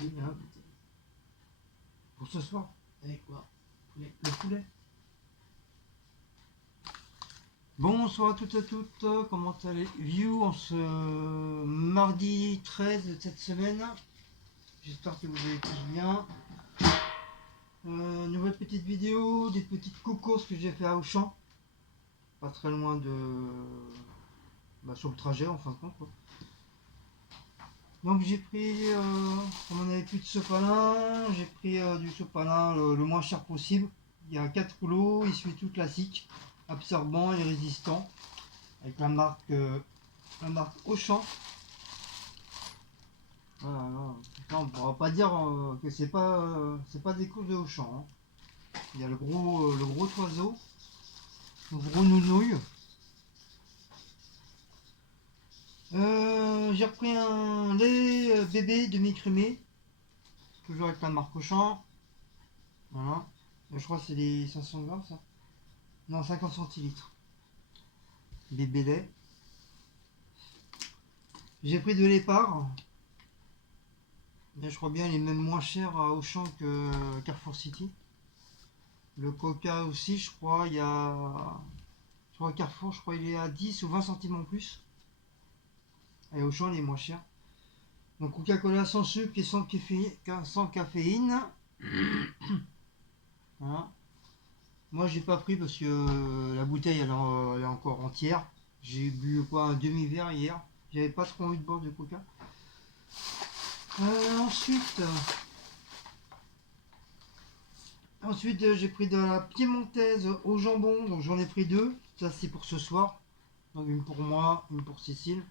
Oui, hein. Pour ce soir. Avec quoi? Poulet. Le poulet. Bonsoir à toutes et à toutes, comment allez-vous en ce mardi 13 de cette semaine? J'espère que vous allez tous bien. Nouvelle petite vidéo, des petites courses que j'ai fait à Auchan. Pas très loin de... sur le trajet en fin de compte quoi. Donc j'ai pris, comme on n'avait plus de sopalin, j'ai pris du sopalin le moins cher possible. Il y a 4 rouleaux, issu tout classique, absorbant et résistant, avec la marque Auchan. Voilà, on ne pourra pas dire que c'est pas des courses de Auchan. Hein. Il y a le gros oiseau, le gros nounouille. J'ai repris un lait bébé demi-crémé, toujours avec la marque Auchan. Voilà. Je crois que c'est les 500 grammes ça. Non, 50 centilitres. Bébé lait. J'ai pris de l'épargne. Mais je crois bien il est même moins cher à Auchan que Carrefour City. Le coca aussi, je crois, il y a. Je crois Carrefour, je crois il est à 10 ou 20 centimes en plus. Et Auchan il est moins cher. Donc Coca-Cola sans sucre et sans caféine. Voilà. Moi j'ai pas pris parce que la bouteille elle est encore entière. J'ai bu quoi un demi-verre hier. J'avais pas trop envie de boire de coca. Ensuite, j'ai pris de la piémontaise au jambon, donc j'en ai pris deux. Ça c'est pour ce soir. Donc une pour moi, une pour Cécile.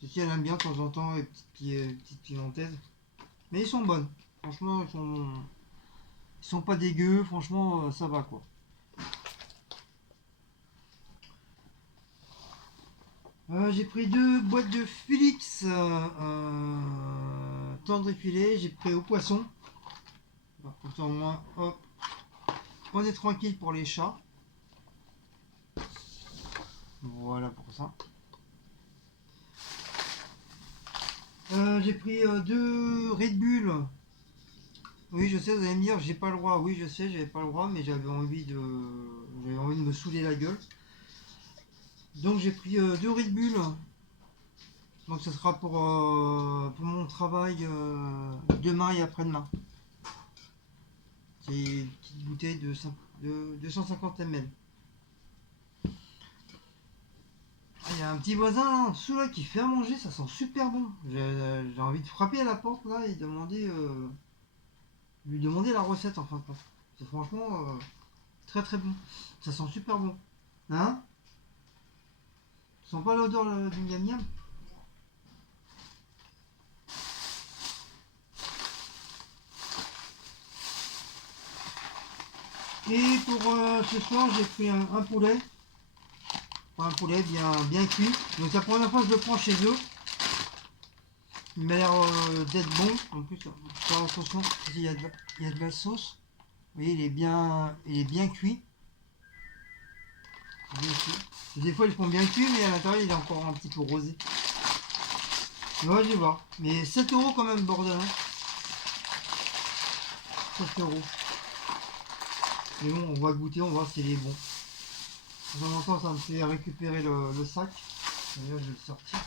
Cécile elle aime bien de temps en temps les petites piémontaises. Mais ils sont bonnes. Franchement, ils sont pas dégueux. Franchement, ça va quoi. J'ai pris deux boîtes de Félix tendre et filet. J'ai pris au poisson. Comme ça au moins, hop, on est tranquille pour les chats. Voilà pour ça. J'ai pris deux Red Bull. Oui, je sais, vous allez me dire, j'ai pas le droit. Oui, je sais, j'avais pas le droit, mais j'avais envie de me saouler la gueule. Donc j'ai pris deux Red Bull. Donc ça sera pour mon travail demain et après-demain. C'est une petite bouteille de 250 ml. Il y a un petit voisin là en dessous là, qui fait à manger, ça sent super bon. J'ai envie de frapper à la porte là et lui demander la recette en fin de compte. C'est franchement très très bon. Ça sent super bon. Hein? Tu sens pas l'odeur du miam miam? Et pour ce soir, j'ai pris un poulet. Un poulet bien cuit. Donc c'est la première fois que je le prends chez eux. Il m'a l'air d'être bon. En plus, faire attention, il y a de la sauce. Vous voyez, il est bien cuit. Des fois, ils font bien cuit, mais à l'intérieur, il est encore un petit peu rosé. Ouais, je vais voir. Mais 7 € quand même, bordel. Hein. 7 €. Mais bon, on va goûter, on va voir s'il est bon. De temps en temps, ça me fait récupérer le sac. D'ailleurs, je vais le sortir.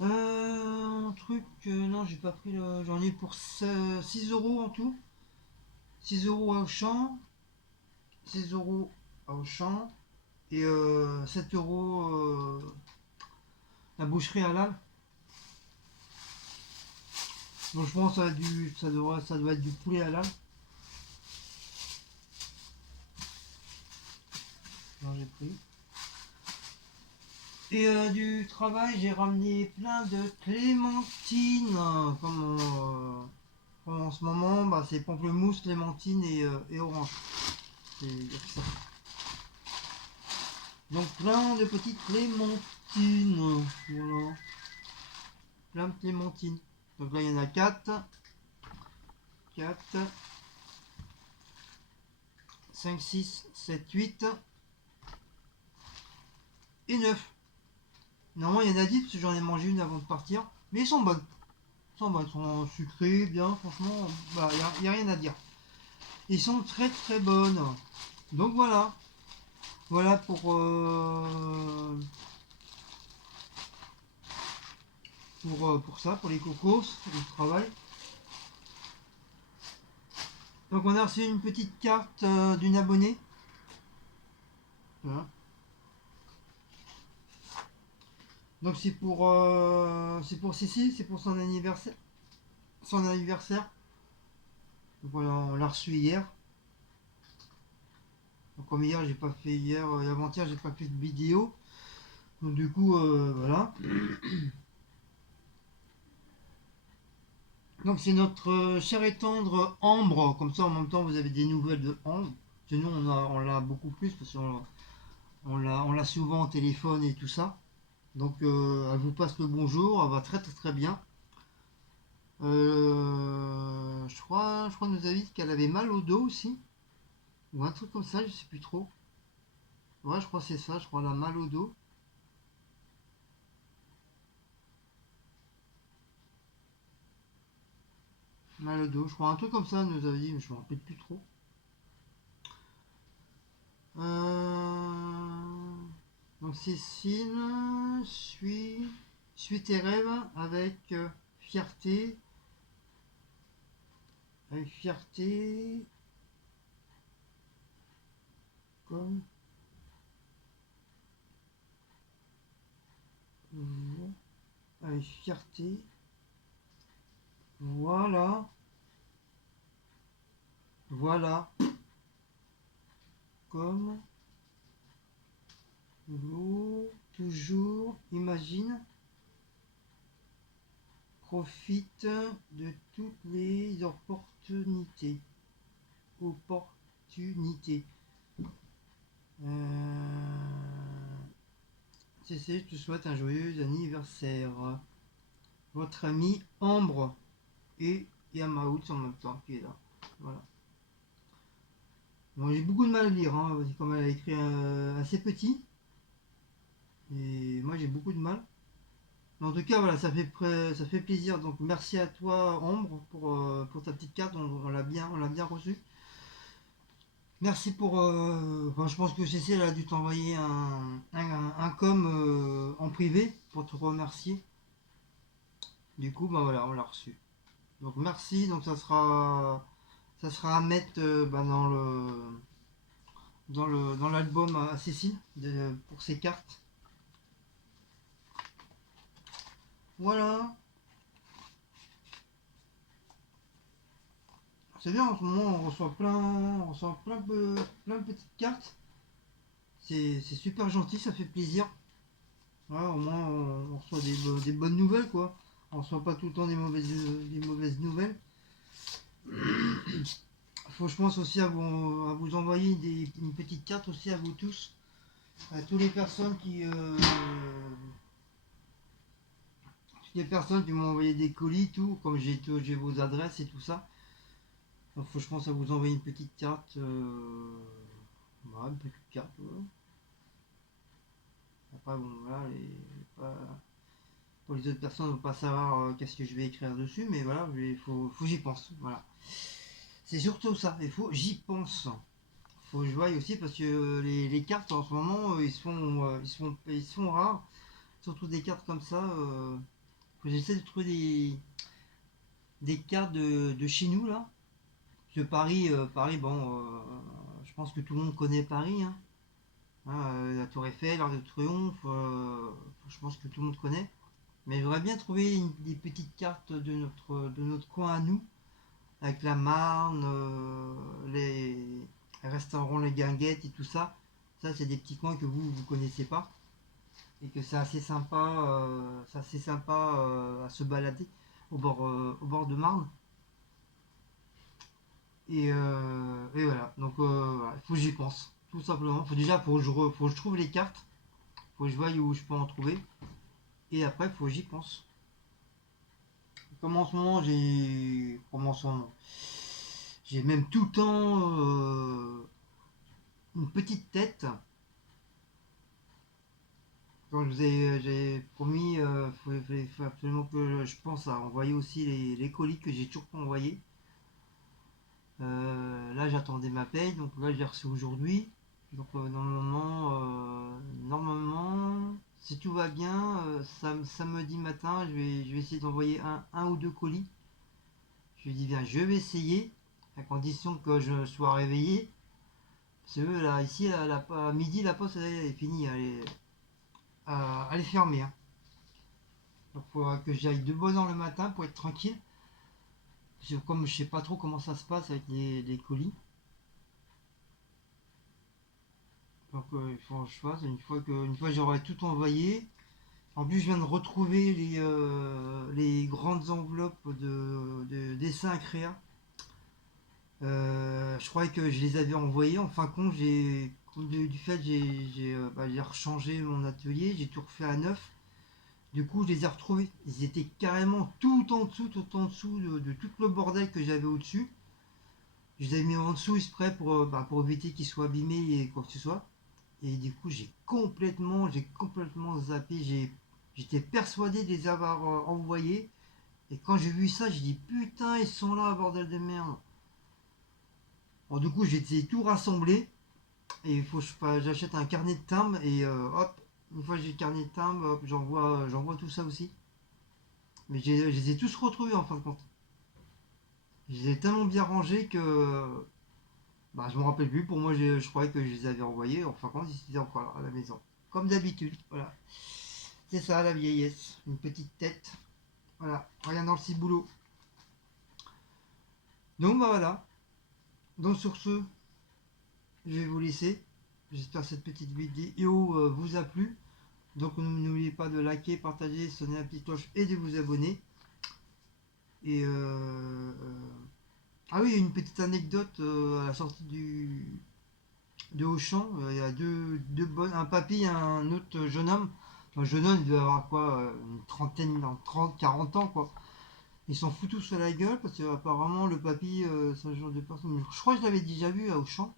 Un truc, non, j'ai pas pris le. J'en ai pour 6 € en tout. 6 € à Auchan. 6 € à Auchan. Et 7 € la boucherie halal. Donc je pense que ça doit être du poulet halal. Non, j'ai pris. Et du travail, j'ai ramené plein de clémentines. Comme en ce moment, bah, c'est pamplemousse, clémentine et orange. C'est ça. Donc plein de petites clémentines. Voilà. Plein de clémentines. Donc là, il y en a 4. 4. 5, 6, 7, 8. Et 9. Normalement, il y en a 10 parce que j'en ai mangé une avant de partir. Mais ils sont bonnes. Ils sont bonnes. Ils sont sucrés, bien. Franchement, bah, il n'y a rien à dire. Ils sont très très bonnes. Donc voilà. Voilà pour ça, pour les cocos, le travail. Donc on a reçu une petite carte d'une abonnée. Voilà. Donc c'est pour Cécile, c'est pour son anniversaire. Son anniversaire. Donc voilà, on l'a reçu hier. Donc comme hier, j'ai pas fait hier et avant-hier, j'ai pas fait de vidéo. Donc du coup, voilà. Donc c'est notre cher et tendre Ambre. Comme ça, en même temps, vous avez des nouvelles de Ambre. Parce que nous, on l'a beaucoup plus parce on l'a souvent au téléphone et tout ça. Donc elle vous passe le bonjour, elle va très très très bien. Je crois nous a dit qu'elle avait mal au dos aussi. Ou un truc comme ça, je sais plus trop. Ouais, je crois que c'est ça, je crois elle a mal au dos. Mal au dos, je crois un truc comme ça, elle nous avait dit, mais je me rappelle plus trop. Euh, Donc Cécile, suis tes rêves fierté, avec fierté, comme avec fierté, voilà, voilà, comme l'eau, toujours, imagine, profite de toutes les opportunités, opportunités. Je te souhaite un joyeux anniversaire. Votre amie Ambre et Yamaout en même temps qui est là. Voilà. Bon, j'ai beaucoup de mal à lire, hein, parce que comme elle a écrit assez petit, et moi j'ai beaucoup de mal. Mais en tout cas, voilà, ça fait plaisir. Donc merci à toi, Ambre, pour ta petite carte. On l'a bien reçue. Merci pour. Enfin, je pense que Cécile elle a dû t'envoyer un com en privé pour te remercier. Du coup, bah voilà, on l'a reçu. Donc merci. Donc ça sera à mettre bah, dans l'album à Cécile pour ses cartes. Voilà. C'est bien en ce moment, plein de petites cartes. C'est super gentil, ça fait plaisir. Voilà, au moins on reçoit des bonnes nouvelles quoi. On reçoit pas tout le temps des mauvaises nouvelles. Je pense aussi à vous envoyer une petite carte aussi à vous tous, à toutes les personnes toutes les personnes qui m'ont envoyé des colis, tout, comme j'ai vos adresses et tout ça. Donc je pense à vous envoyer une petite carte, voilà, une petite carte. Voilà. Après bon voilà, pour les autres personnes, on ne va pas savoir qu'est-ce que je vais écrire dessus, mais voilà, faut que j'y pense. Voilà. C'est surtout ça, il faut j'y pense. Faut que je voie aussi parce que les cartes en ce moment ils se font rares, surtout des cartes comme ça. J'essaie de trouver des cartes de chez nous là. Parce que Paris bon, je pense que tout le monde connaît Paris. Hein. Hein, la Tour Eiffel, l'Arc de Triomphe, je pense que tout le monde connaît. Mais j'aurais bien trouvé des petites cartes de notre coin à nous, avec la Marne, les restaurants, les guinguettes et tout ça. Ça, c'est des petits coins que vous connaissez pas et que c'est assez sympa à se balader au bord de Marne. Et voilà, donc voilà, il faut que j'y pense, tout simplement. Faut que je trouve les cartes, faut que je voie où je peux en trouver, et après, il faut que j'y pense. Comme en ce moment, j'ai même tout le temps une petite tête Quand j'ai promis, faut absolument que je pense à envoyer aussi les colis que j'ai toujours pas envoyés. Là, j'attendais ma paye, donc là, j'ai reçu aujourd'hui. Donc, normalement, si tout va bien, samedi matin, je vais essayer d'envoyer un ou deux colis. Je lui dis bien, je vais essayer, à condition que je sois réveillé. Parce que là, ici, à midi, la poste elle est finie, elle est fermée, hein. Donc, il faudra que j'aille de bonne heure le matin pour être tranquille. Parce que comme je sais pas trop comment ça se passe avec les colis. Donc, il faut que je fasse. Une fois que j'aurai tout envoyé. En plus, je viens de retrouver les grandes enveloppes de dessins à créa. Je croyais que je les avais envoyées. En fin de compte, du fait j'ai rechangé mon atelier, j'ai tout refait à neuf. Du coup, je les ai retrouvés. Ils étaient carrément tout en dessous de tout le bordel que j'avais au-dessus. Je les ai mis en dessous exprès pour éviter qu'ils soient abîmés et quoi que ce soit. Et du coup, j'ai complètement zappé. J'étais persuadé de les avoir envoyés. Et quand j'ai vu ça, j'ai dit putain, ils sont là, bordel de merde. Bon, du coup, j'ai tout rassemblé. Et il faut que j'achète un carnet de timbres. Et hop, une fois que j'ai le carnet de timbres, hop, j'envoie tout ça aussi. Mais je les ai tous retrouvés en fin de compte. Je les ai tellement bien rangés que je me rappelle plus. Pour moi, je croyais que je les avais envoyés. En fin de compte, ils étaient encore là, à la maison. Comme d'habitude. Voilà. C'est ça la vieillesse. Une petite tête. Voilà. Rien dans le ciboulot. Donc voilà. Donc sur ce, je vais vous laisser. J'espère que cette petite vidéo vous a plu. Donc n'oubliez pas de liker, partager, sonner la petite cloche et de vous abonner. Et ah oui, une petite anecdote à la sortie de Auchan. Il y a deux bonnes, un papy et un autre jeune homme. Un jeune homme, il doit avoir quoi, une trentaine, 30, 40 ans quoi. Ils s'en foutent tous à la gueule parce que apparemment le papy, c'est un genre de personne. Je crois que je l'avais déjà vu à Auchan.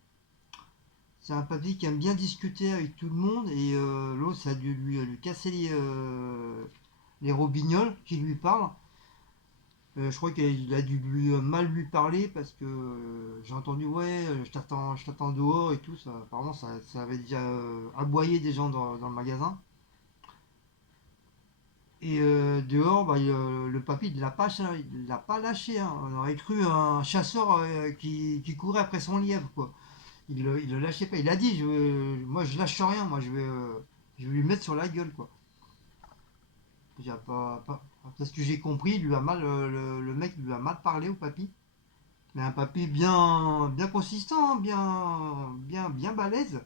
C'est un papy qui aime bien discuter avec tout le monde et l'autre ça a dû lui casser les robignoles qui lui parlent. Je crois qu'il a dû mal lui parler parce que j'ai entendu ouais je t'attends dehors et tout ça. Apparemment ça avait déjà aboyé des gens dans le magasin. Et dehors, le papy il l'a pas lâché, hein. On aurait cru un chasseur qui courait après son lièvre, quoi. Il le lâchait pas. Il a dit, moi je lâche rien, moi je vais lui mettre sur la gueule, quoi. Parce que j'ai compris, il lui a mal, le mec lui a mal parlé au papy. Mais un papy bien consistant, hein, bien balèze.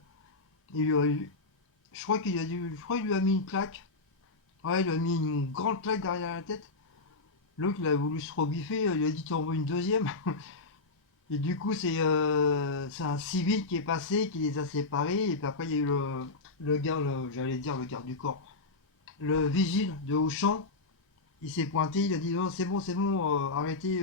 Et, je crois qu'il lui a mis une claque. Ouais, il lui a mis une grande claque derrière la tête. L'autre, il a voulu se rebiffer, il a dit t'en veux une deuxième. Et du coup, c'est un civil qui est passé, qui les a séparés. Et puis après, il y a eu j'allais dire le garde du corps, le vigile de Auchan. Il s'est pointé, il a dit non, c'est bon, arrêtez.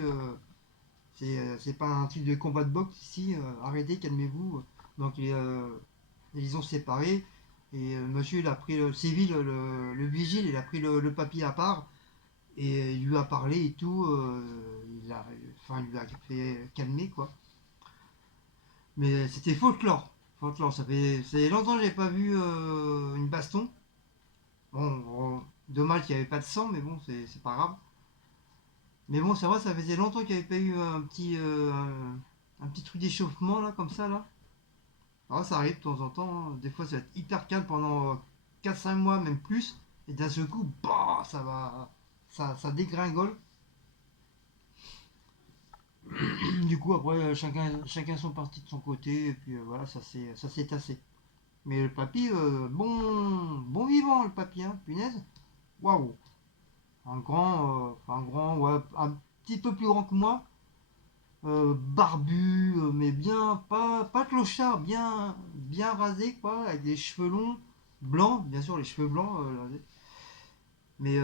C'est pas un truc de combat de boxe ici, arrêtez, calmez-vous. Donc ils ont séparé. Et monsieur, il a pris le civil, le vigile, il a pris le papier à part. Et il lui a parlé et tout, il lui a fait calmer quoi. Mais c'était folklore. Folklore, ça fait longtemps que j'avais pas vu une baston. Dommage qu'il n'y avait pas de sang, mais bon, c'est pas grave. Mais bon, c'est vrai, ça faisait longtemps qu'il n'y avait pas eu un petit truc d'échauffement là, comme ça là. Alors ça arrive de temps en temps, hein. Des fois ça va être hyper calme pendant 4 5 mois, même plus. Et d'un seul coup, bah, ça dégringole. Du coup, après, chacun sont partis de son côté, et puis voilà, ça s'est tassé. Mais le papy, bon vivant, le papy, hein, punaise. Waouh! Ouais, un petit peu plus grand que moi, barbu, mais pas clochard, bien rasé, quoi, avec des cheveux longs, blancs, bien sûr, les cheveux blancs, rasés. Mais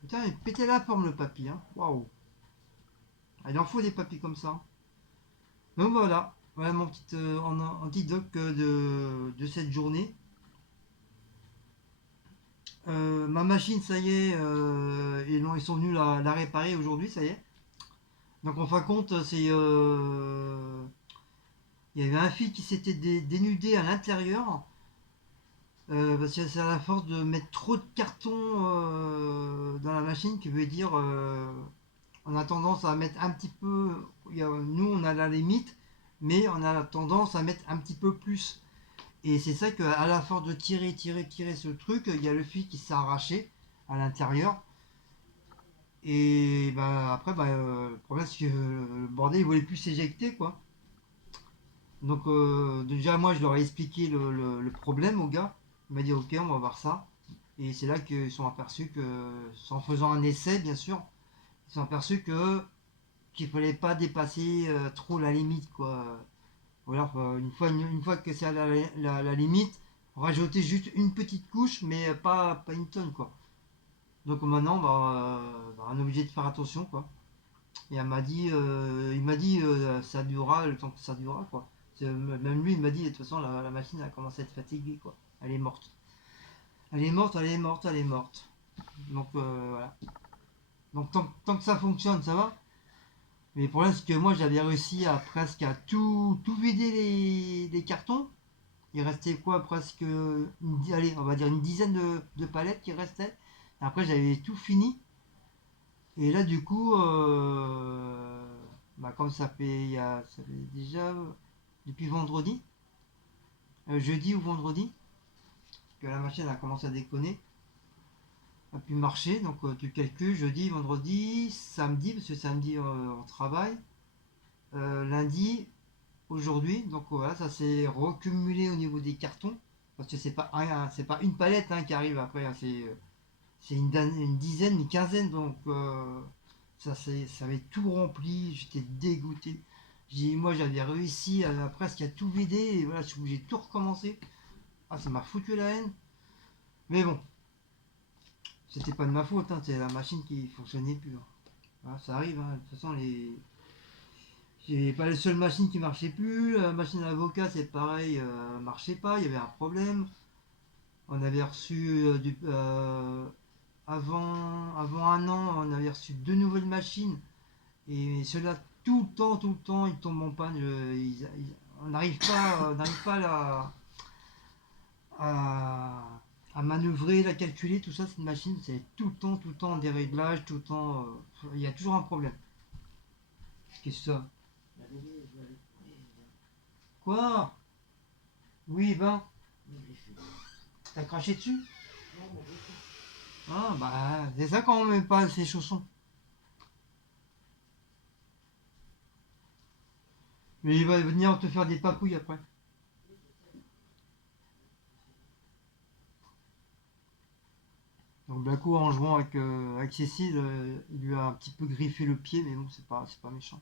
putain, il pétait la forme, le papy, hein, waouh! Ah, il en faut des papys comme ça. Donc voilà mon petit antidote de cette journée. Ma machine, ça y est, ils sont venus la réparer aujourd'hui, ça y est. Donc en fin de compte, il y avait un fil qui s'était dénudé à l'intérieur. Parce que c'est à la force de mettre trop de carton dans la machine qui veut dire on a tendance à mettre un petit peu. Nous on a la limite, mais on a tendance à mettre un petit peu plus. Et c'est ça qu'à la force de tirer ce truc, il y a le fil qui s'est arraché à l'intérieur. Et bah, après, le problème c'est que le bordel il voulait plus s'éjecter quoi. Donc déjà moi je leur ai expliqué le problème au gars. Il m'a dit ok on va voir ça. Et c'est là qu'ils sont aperçus que, en faisant un essai bien sûr, ils sont aperçus que qu'il fallait pas dépasser trop la limite quoi. Ou alors une fois que c'est à la limite, rajouter juste une petite couche mais pas une tonne quoi. Donc maintenant on est obligé de faire attention quoi. Et il m'a dit ça durera le temps que ça durera quoi. Même lui il m'a dit de toute façon la machine a commencé à être fatiguée quoi. Elle est morte. Elle est morte, elle est morte, elle est morte. Donc voilà. Donc tant que ça fonctionne, ça va. Mais le problème c'est que moi j'avais réussi à presque à tout vider les cartons. Il restait quoi presque allez, on va dire une dizaine de palettes qui restaient. Et après j'avais tout fini. Et là du coup, comme ça fait déjà depuis vendredi, jeudi ou vendredi, que la machine a commencé à déconner, a pu marcher. Donc tu calcules jeudi, vendredi, samedi, parce que samedi on travaille, lundi, aujourd'hui. Donc voilà, ça s'est recumulé au niveau des cartons. Parce que c'est pas une palette hein, qui arrive après, hein, c'est une dizaine, une quinzaine. Donc ça avait tout rempli. J'étais dégoûté. Moi j'avais réussi à presque à tout vider. Et voilà, je suis obligé de tout recommencer. Ah, ça m'a foutu la haine. Mais bon, c'était pas de ma faute. Hein, c'est la machine qui fonctionnait plus. Hein. Voilà, ça arrive. Hein. De toute façon, j'ai pas les seules machines qui marchaient plus. La machine à avocat, c'est pareil, marchait pas. Il y avait un problème. On avait reçu avant un an, on avait reçu deux nouvelles machines et ceux-là tout le temps, ils tombent en panne. On n'arrive pas à manœuvrer, à calculer tout ça. Cette machine, c'est tout le temps des réglages, tout le temps. Il y a toujours un problème. Qu'est-ce que ça? Quoi? Oui, ben, t'as craché dessus? Ah, bah, c'est ça quand on met pas ses chaussons. Mais il va venir te faire des papouilles après. Donc, d'un coup, en jouant avec Cécile, il lui a un petit peu griffé le pied, mais bon, c'est pas méchant.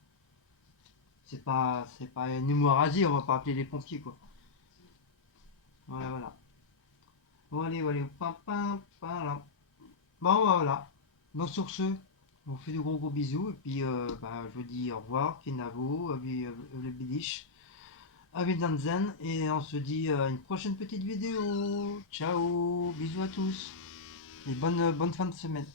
C'est pas une hémorragie, on va pas appeler les pompiers, quoi. Voilà, voilà. Bon, allez, allez, pam, pam, pam, là. Bon, voilà. Donc, sur ce, on vous fait de gros bisous, et puis, je vous dis au revoir, Kenavo, le Bidish, Danzen, et on se dit à une prochaine petite vidéo. Ciao, bisous à tous, et bonne fin de semaine.